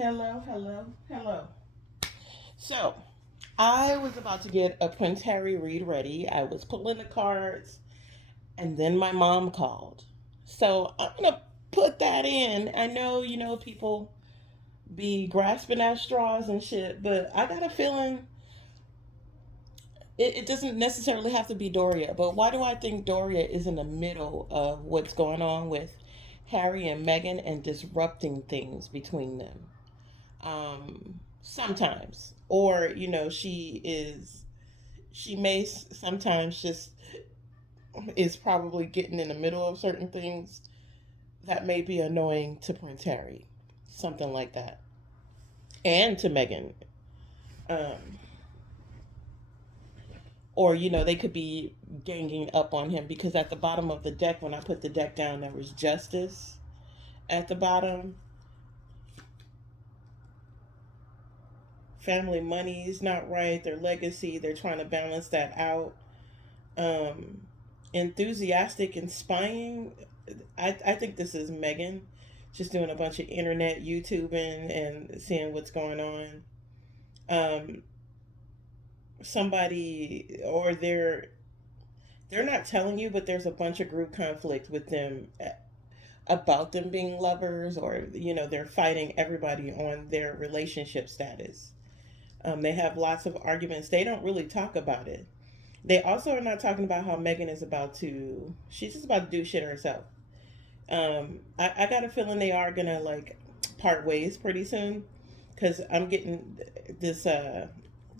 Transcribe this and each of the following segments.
Hello, hello, hello. So, I was about to get a Prince Harry read ready. I was pulling the cards, and then my mom called. So, I'm going to put that in. I know, people be grasping at straws and shit, but I got a feeling it doesn't necessarily have to be Doria. But why do I think Doria is in the middle of what's going on with Harry and Meghan and disrupting things between them? Sometimes, or she may sometimes just is probably getting in the middle of certain things that may be annoying to Prince Harry, something like that, and to Meghan. um or they could be ganging up on him, because at the bottom of the deck, when I put the deck down, there was justice at the bottom. Family money is not right, their legacy, they're trying to balance that out. um Enthusiastic and spying, I think this is Meghan just doing a bunch of internet YouTubing and seeing what's going on. um Somebody, or they're not telling you, but there's a bunch of group conflict with them, about them being lovers, or they're fighting everybody on their relationship status. They have lots of arguments, they don't really talk about it. They also are not talking about how Meghan is she's just about to do shit herself. I got a feeling they are gonna like part ways pretty soon, because I'm getting this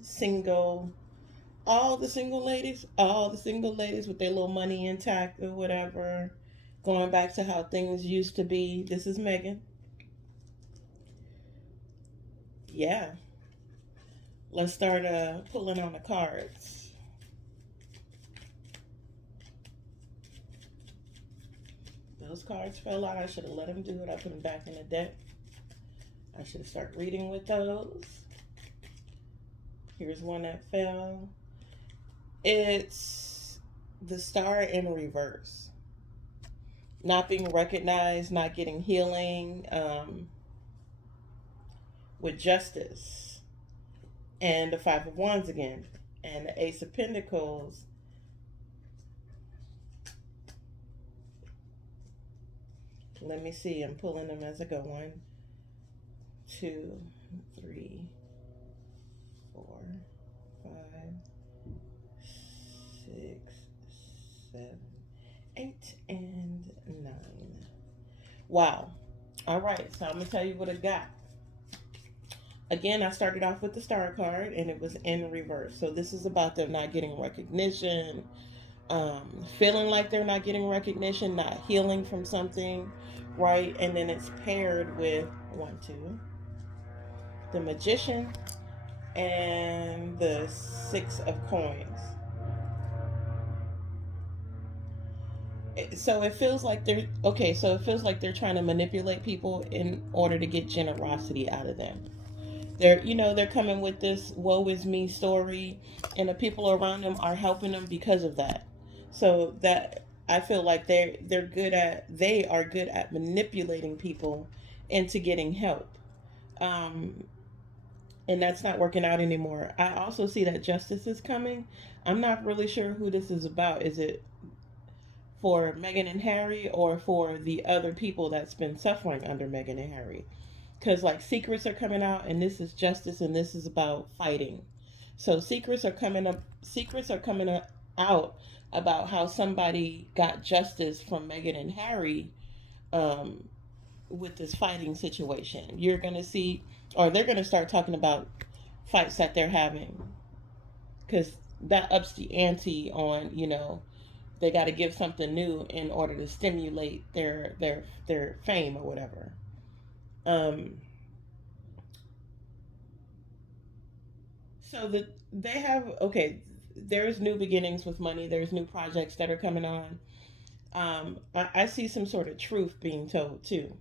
single, all the single ladies with their little money intact or whatever, going back to how things used to be. This is Meghan. Yeah, let's start pulling on the cards. Those cards fell out. I should have let them do it. I put them back in the deck. I should start reading with those. Here's one that fell. It's the Star in reverse. Not being recognized, not getting healing, with justice. And the Five of Wands again. And the Ace of Pentacles. Let me see. I'm pulling them as I go. 1, 2, 3, 4, 5, 6, 7, 8, and 9. Wow. All right. So I'm going to tell you what I got. Again, I started off with the Star card, and it was in reverse. So this is about them not getting recognition, feeling like they're not getting recognition, not healing from something, right? And then it's paired with 1, 2, the Magician, and the Six of Coins. So it feels like they're okay. So it feels like they're trying to manipulate people in order to get generosity out of them. They're coming with this "woe is me" story, and the people around them are helping them because of that. So that I feel like they are good at manipulating people into getting help. Um, and that's not working out anymore. I also see that justice is coming. I'm not really sure who this is about. Is it for Meghan and Harry, or for the other people that's been suffering under Meghan and Harry? Because like secrets are coming out, and this is justice, and this is about fighting. So secrets are coming out about how somebody got justice from Meghan and Harry, um, with this fighting situation. You're gonna see, or they're gonna start talking about fights that they're having, because that ups the ante on, they got to give something new in order to stimulate their fame or whatever. um so they have, okay, there's new beginnings with money, there's new projects that are coming on. I see some sort of truth being told too,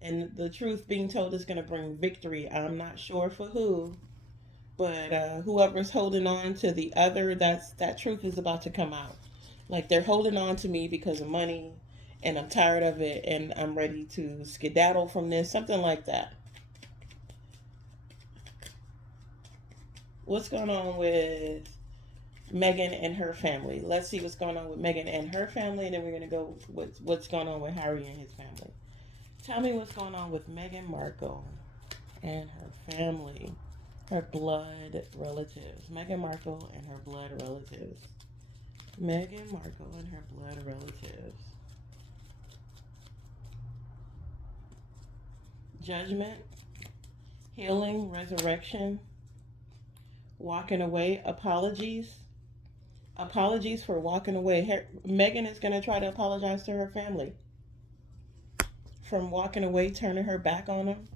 and the truth being told is going to bring victory. I'm not sure for who, but whoever's holding on to the other, that truth is about to come out. Like they're holding on to me because of money, and I'm tired of it and I'm ready to skedaddle from this, something like that. What's going on with Megan and her family? Let's see what's going on with Megan and her family, and then we're going to go with what's going on with Harry and his family. Tell me what's going on with Meghan Markle and her family, her blood relatives. Meghan Markle and her blood relatives. Meghan Markle and her blood relatives. Judgment, healing, resurrection, walking away, apologies. Apologies for walking away. Megan is going to try to apologize to her family from walking away, turning her back on them.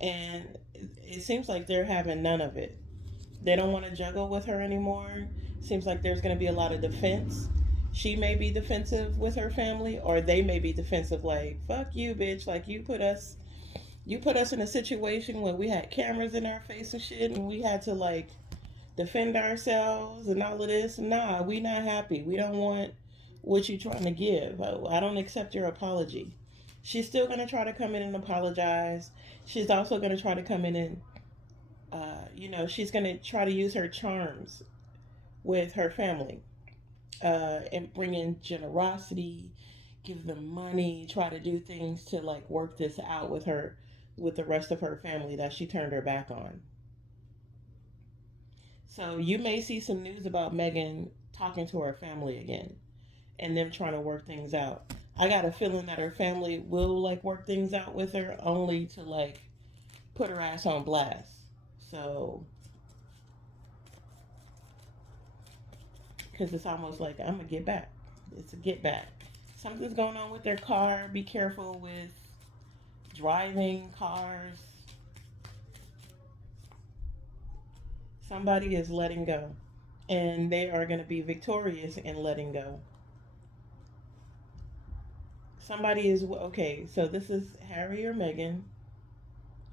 And it seems like they're having none of it. They don't want to juggle with her anymore. Seems like there's going to be a lot of defense. She may be defensive with her family, or they may be defensive, like, fuck you, bitch. Like, you put us in a situation where we had cameras in our face and shit, and we had to, like, defend ourselves and all of this. Nah, we not happy. We don't want what you trying to give. I don't accept your apology. She's still going to try to come in and apologize. She's also going to try to come in and, she's going to try to use her charms with her family and bring in generosity, give them money, try to do things to like work this out with her, with the rest of her family that she turned her back on. So you may see some news about Megan talking to her family again and them trying to work things out. I got a feeling that her family will like work things out with her only to like put her ass on blast. So, because it's almost like I'm gonna get back. It's a get back. Something's going on with their car. Be careful with driving cars. Somebody is letting go, and they are going to be victorious in letting go. Somebody is okay. So this is Harry or Meghan.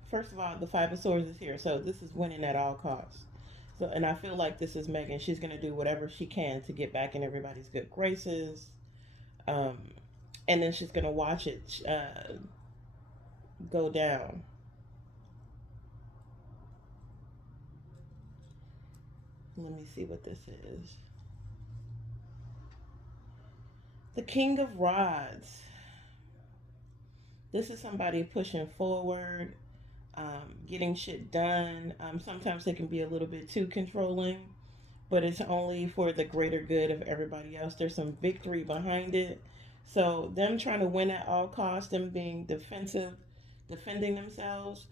First of all, the Five of Swords is here, so this is winning at all costs. So, and I feel like this is Meghan. She's going to do whatever she can to get back in everybody's good graces, um, and then she's going to watch it go down. Let me see what this is. The King of Rods. This is somebody pushing forward, getting shit done. Sometimes they can be a little bit too controlling, but it's only for the greater good of everybody else. There's some victory behind it. So them trying to win at all costs, them being defensive, defending themselves,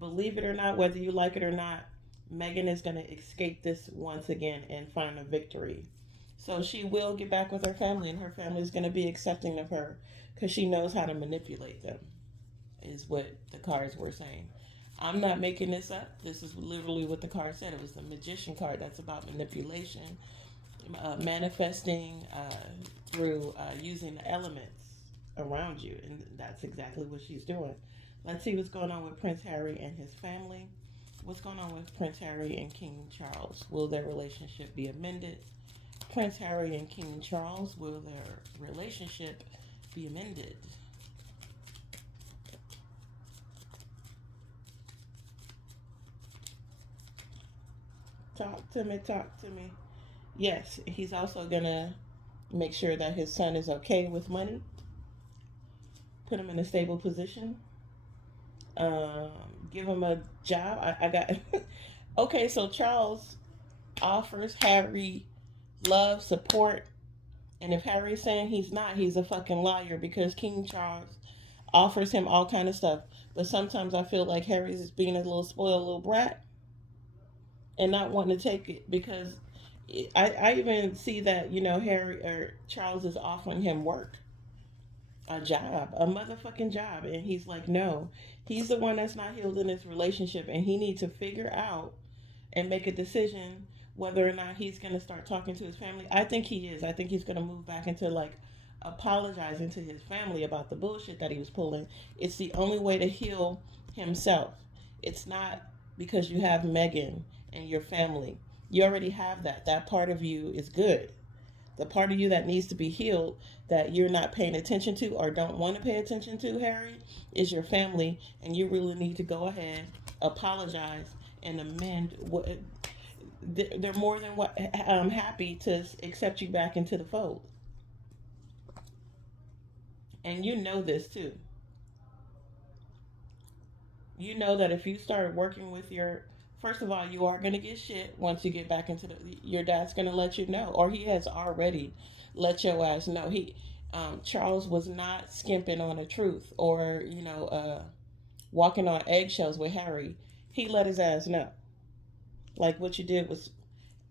believe it or not, whether you like it or not, Meghan is going to escape this once again and find a victory. So she will get back with her family, and her family is going to be accepting of her because she knows how to manipulate them, is what the cards were saying. I'm not making this up. This is literally what the card said. It was the Magician card. That's about manipulation, manifesting through using the elements around you. And that's exactly what she's doing. Let's see what's going on with Prince Harry and his family. What's going on with Prince Harry and King Charles? Will their relationship be amended? Prince Harry and King Charles, will their relationship be amended? Talk to me, talk to me. Yes, he's also gonna make sure that his son is okay with money, put him in a stable position, um, give him a job. I got okay. So Charles offers Harry love, support, and if Harry's saying he's not, he's a fucking liar because King Charles offers him all kind of stuff. But sometimes I feel like Harry's is being a little spoiled little brat and not wanting to take it because I even see that Harry or Charles is offering him work, a job, a motherfucking job, and he's like, no, he's the one that's not healed in this relationship, and he needs to figure out and make a decision whether or not he's going to start talking to his family. I think he is. I think he's going to move back into like apologizing to his family about the bullshit that he was pulling. It's the only way to heal himself. It's not because you have Meghan and your family. You already have that. That part of you is good. The part of you that needs to be healed, that you're not paying attention to or don't want to pay attention to, Harry, is your family. And you really need to go ahead, apologize, and amend. They're more than happy to accept you back into the fold. And you know this too. You know that if you start working with your, first of all, you are going to get shit once you get back into the, your dad's going to let you know, or he has already let your ass know. Charles was not skimping on the truth, or walking on eggshells with Harry. He let his ass know. Like, what you did was,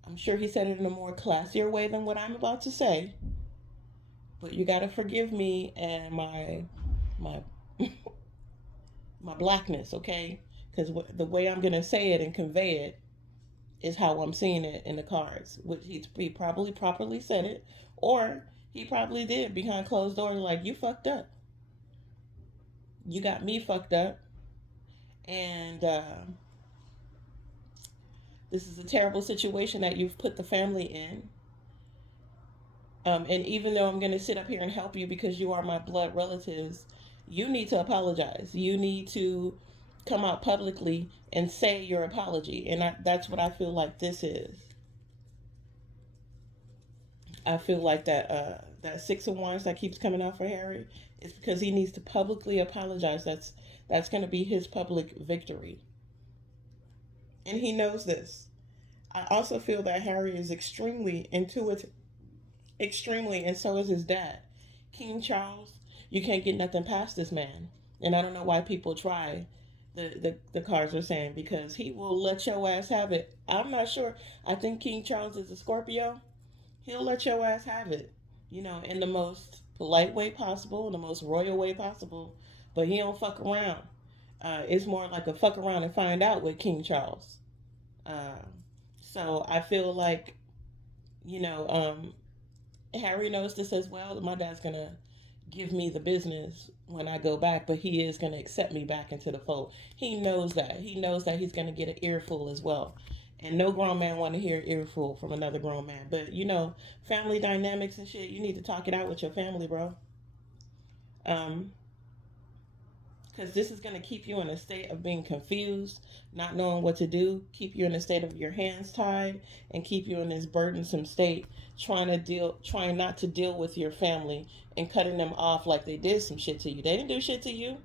I'm sure he said it in a more classier way than what I'm about to say, but you got to forgive me and my my blackness, okay? Because the way I'm gonna say it and convey it is how I'm seeing it in the cards. Which he probably properly said it, or he probably did behind closed doors. Like, you fucked up. You got me fucked up, and this is a terrible situation that you've put the family in. And even though I'm gonna sit up here and help you because you are my blood relatives, you need to apologize. You need to come out publicly and say your apology. And that's what I feel like this is. I feel like that Six of Wands that keeps coming out for Harry is because he needs to publicly apologize. That's going to be his public victory, and he knows this. I also feel that Harry is extremely intuitive, extremely, and so is his dad, King Charles. You can't get nothing past this man, and I don't know why people try. The cards are saying because he will let your ass have it. I'm not sure. I think King Charles is a Scorpio. He'll let your ass have it, in the most polite way possible, in the most royal way possible. But he don't fuck around. It's more like a fuck around and find out with King Charles. Uh, so I feel like, you know, um, Harry knows this as well. My dad's gonna give me the business when I go back, but he is gonna accept me back into the fold. He knows that. He knows that he's gonna get an earful as well. And no grown man want to hear earful from another grown man. But family dynamics and shit, you need to talk it out with your family, bro. Um, because this is going to keep you in a state of being confused, not knowing what to do, keep you in a state of your hands tied, and keep you in this burdensome state, trying not to deal with your family and cutting them off like they did some shit to you. They didn't do shit to you.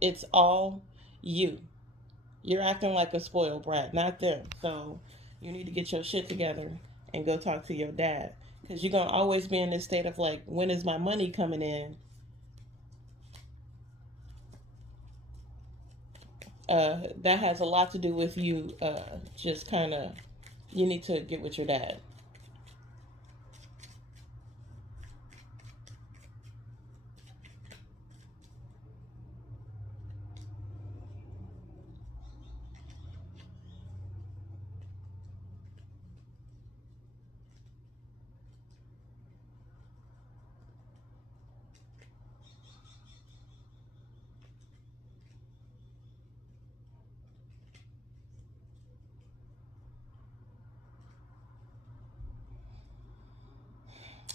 It's all you. You're acting like a spoiled brat, not them. So you need to get your shit together and go talk to your dad. Because you're going to always be in this state of like, when is my money coming in? That has a lot to do with you just kind of, you need to get with your dad.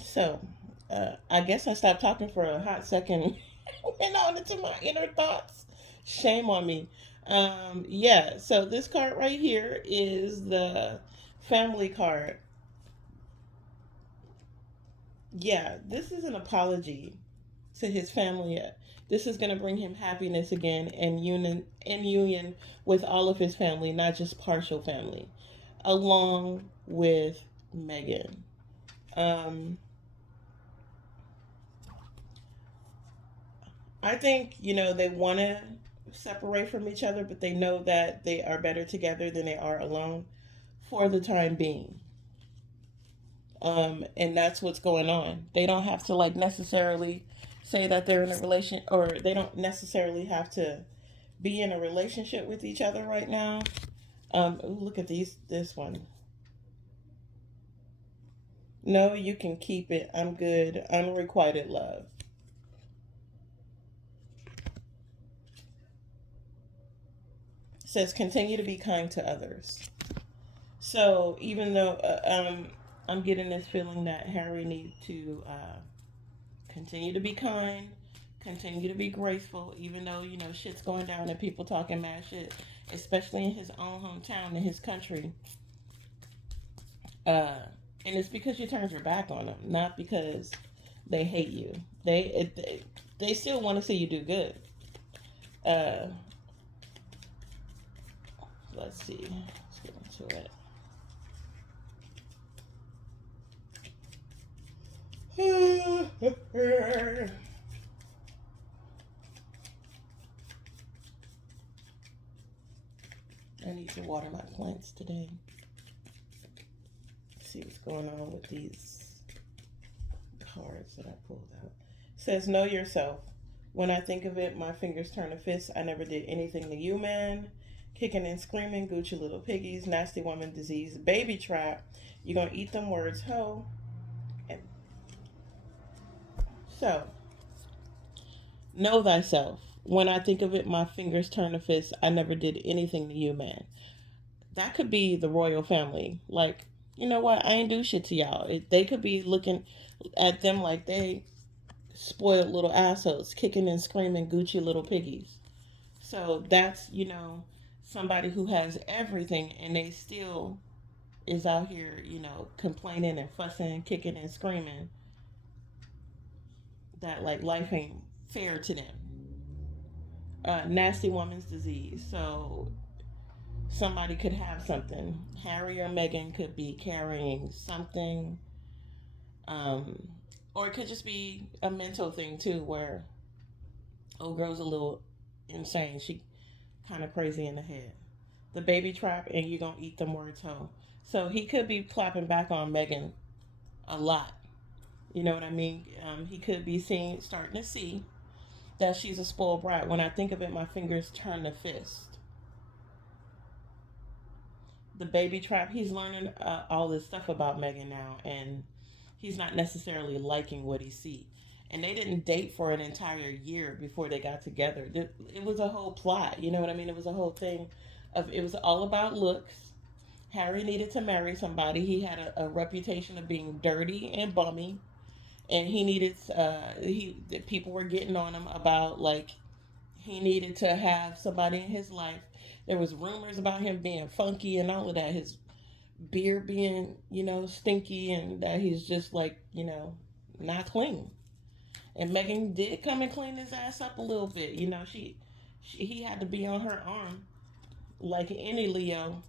So, I guess I stopped talking for a hot second. Went on into my inner thoughts. Shame on me. Yeah, so this card right here is the family card. Yeah, this is an apology to his family. This is going to bring him happiness again and union with all of his family, not just partial family, along with Megan. Um, I think, they want to separate from each other, but they know that they are better together than they are alone for the time being. And that's what's going on. They don't have to like necessarily say that they're in a relation, or they don't necessarily have to be in a relationship with each other right now. Ooh, look at this one. No, you can keep it. I'm good. Unrequited love. Says continue to be kind to others. So even though I'm getting this feeling that Harry needs to continue to be kind, continue to be graceful, even though, shit's going down and people talking mad shit, especially in his own hometown, in his country. Uh, and it's because you turned your back on them, not because they hate you. They still want to see you do good. Uh, let's see. Let's get into it. I need to water my plants today. See what's going on with these cards that I pulled out. It says, know yourself. When I think of it, my fingers turn to fists. I never did anything to you, man. Kicking and screaming, Gucci little piggies, nasty woman disease, baby trap. You gonna eat them words, ho. And so, know thyself. When I think of it, my fingers turn to fists. I never did anything to you, man. That could be the royal family. Like, you know what? I ain't do shit to y'all. They could be looking at them like they spoiled little assholes, kicking and screaming Gucci little piggies. So that's, somebody who has everything and they still is out here, complaining and fussing, kicking and screaming that like life ain't fair to them. Nasty woman's disease. So somebody could have something. Harry or Meghan could be carrying something. Um, or it could just be a mental thing too, where old girl's a little insane. She kind of crazy in the head. The baby trap, and you gonna eat them words home. So he could be clapping back on Meghan a lot. You know what I mean? He could be starting to see that she's a spoiled brat. When I think of it, my fingers turn to fist. The baby trap. He's learning all this stuff about Meghan now, and he's not necessarily liking what he sees. And they didn't date for an entire year before they got together. It was a whole plot. You know what I mean? It was a whole thing of it was all about looks. Harry needed to marry somebody. He had a reputation of being dirty and bummy, and he needed people were getting on him about like he needed to have somebody in his life. There was rumors about him being funky and all of that. His beard being, stinky, and that he's just like, not clean. And Meghan did come and clean his ass up a little bit. He had to be on her arm like any Leo.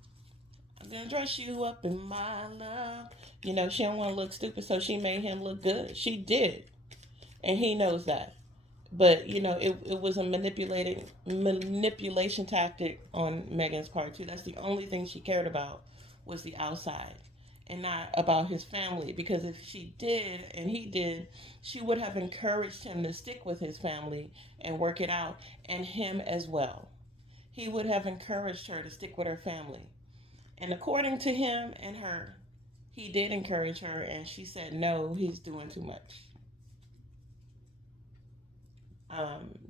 I'm gonna dress you up in my love. She don't want to look stupid, so she made him look good. She did, and he knows that. But it was a manipulation tactic on Meghan's part too. That's the only thing she cared about was the outside and not about his family. Because if she did and he did, she would have encouraged him to stick with his family and work it out, and him as well. He would have encouraged her to stick with her family. And according to him and her, he did encourage her, and she said, no, he's doing too much.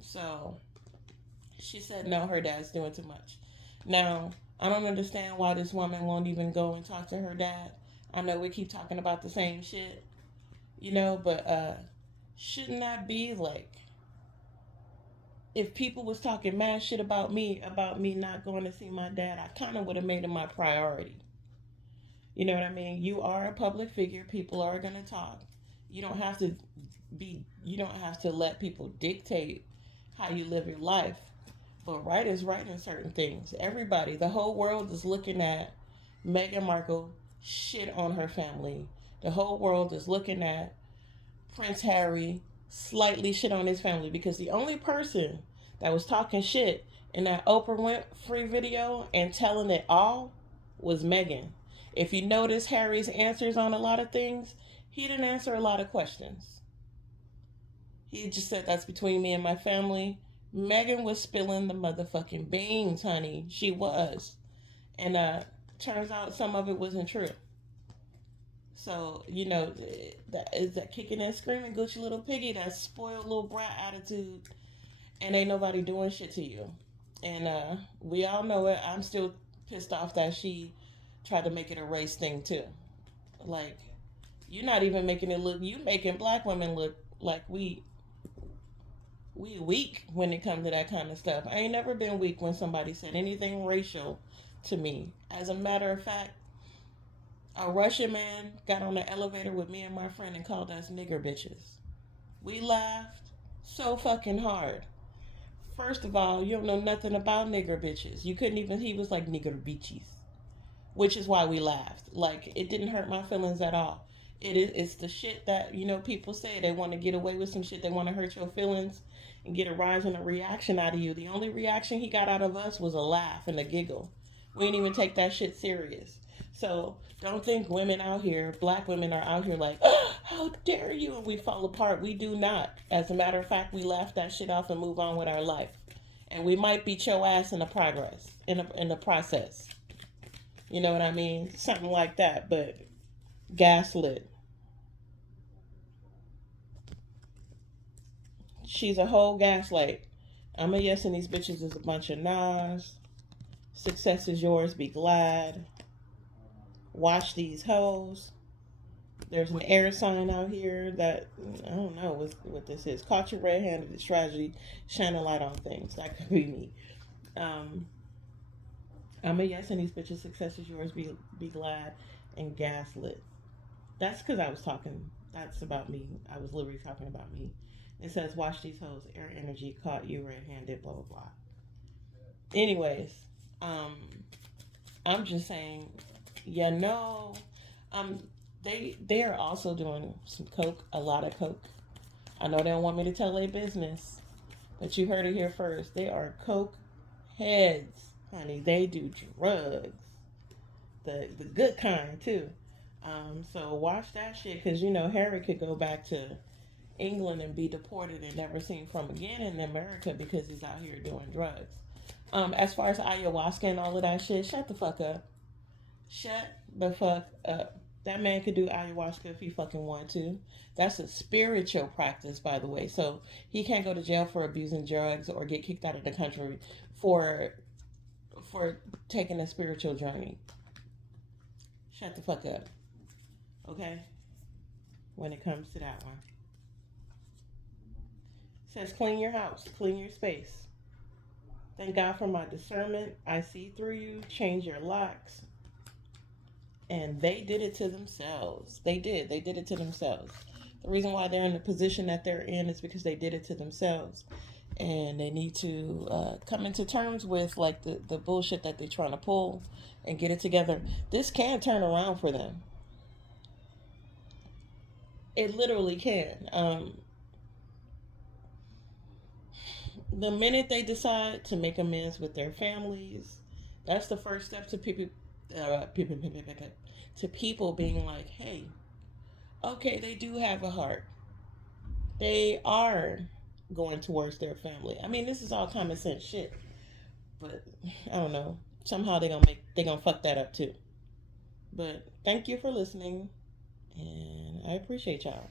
So she said, no, her dad's doing too much. Now, I don't understand why this woman won't even go and talk to her dad. I know we keep talking about the same shit, but shouldn't that be like, if people was talking mad shit about me not going to see my dad, I kind of would have made it my priority. You know what I mean? You are a public figure. People are going to talk. You don't have to you don't have to let people dictate how you live your life. But right is right in certain things. Everybody, the whole world is looking at Meghan Markle shit on her family. The whole world is looking at Prince Harry slightly shit on his family, because the only person that was talking shit in that Oprah Winfrey video and telling it all was Meghan. If you notice Harry's answers on a lot of things, he didn't answer a lot of questions. He just said, that's between me and my family. Meghan was spilling the motherfucking beans, honey. She was. And turns out some of it wasn't true. So, that is that kicking and screaming Gucci little piggy, that spoiled little brat attitude. And ain't nobody doing shit to you. And we all know it. I'm still pissed off that she tried to make it a race thing too. Like, You're not even making it look. You making black women look like we weak when it comes to that kind of stuff. I ain't never been weak when somebody said anything racial to me. As a matter of fact, a Russian man got on the elevator with me and my friend and called us nigger bitches. We laughed so fucking hard. First of all, you don't know nothing about nigger bitches. You couldn't even, he was like nigger bitches, which is why we laughed. Like, it didn't hurt my feelings at all. It's the shit that, people say they want to get away with some shit. They want to hurt your feelings and get a rise and a reaction out of you. The only reaction he got out of us was a laugh and a giggle. We didn't even take that shit serious. So don't think women out here, black women are out here like, oh, how dare you, and we fall apart. We do not. As a matter of fact, we laugh that shit off and move on with our life. And we might beat your ass in the progress, in the process. You know what I mean? Something like that, but gaslit. She's a whole gaslight. I'm a yes and these bitches is a bunch of nas. Success is yours, be glad. Watch these hoes. There's an air sign out here that, I don't know what this is. Caught you red-handed strategy, shine a light on things. That could be me. I'm a yes and these bitches, success is yours, be glad, and gaslit. That's because I was talking, that's about me. I was literally talking about me. It says, watch these hoes, air energy, caught you red-handed, blah, blah, blah. Anyways, I'm just saying, um, they are also doing some coke, a lot of coke. I know they don't want me to tell their business, but you heard it here first. They are coke heads, honey. They do drugs, the good kind too. So watch that shit, because Harry could go back to England and be deported and never seen from again in America because he's out here doing drugs. As far as ayahuasca and all of that shit, shut the fuck up. Shut the fuck up. That man could do ayahuasca if he fucking want to. That's a spiritual practice, by the way. So he can't go to jail for abusing drugs or get kicked out of the country for taking a spiritual journey. Shut the fuck up. Okay? When it comes to that one. It says clean your house, clean your space. Thank God for my discernment. I see through you. Change your locks. And they did it to themselves. They did. They did it to themselves. The reason why they're in the position that they're in is because they did it to themselves. And they need to come into terms with like the bullshit that they're trying to pull and get it together. This can turn around for them. It literally can. The minute they decide to make amends with their families, that's the first step to people being like, hey, okay, they do have a heart. They are going towards their family. I mean, this is all common sense shit, but I don't know. Somehow they gonna fuck that up too. But thank you for listening, and I appreciate y'all.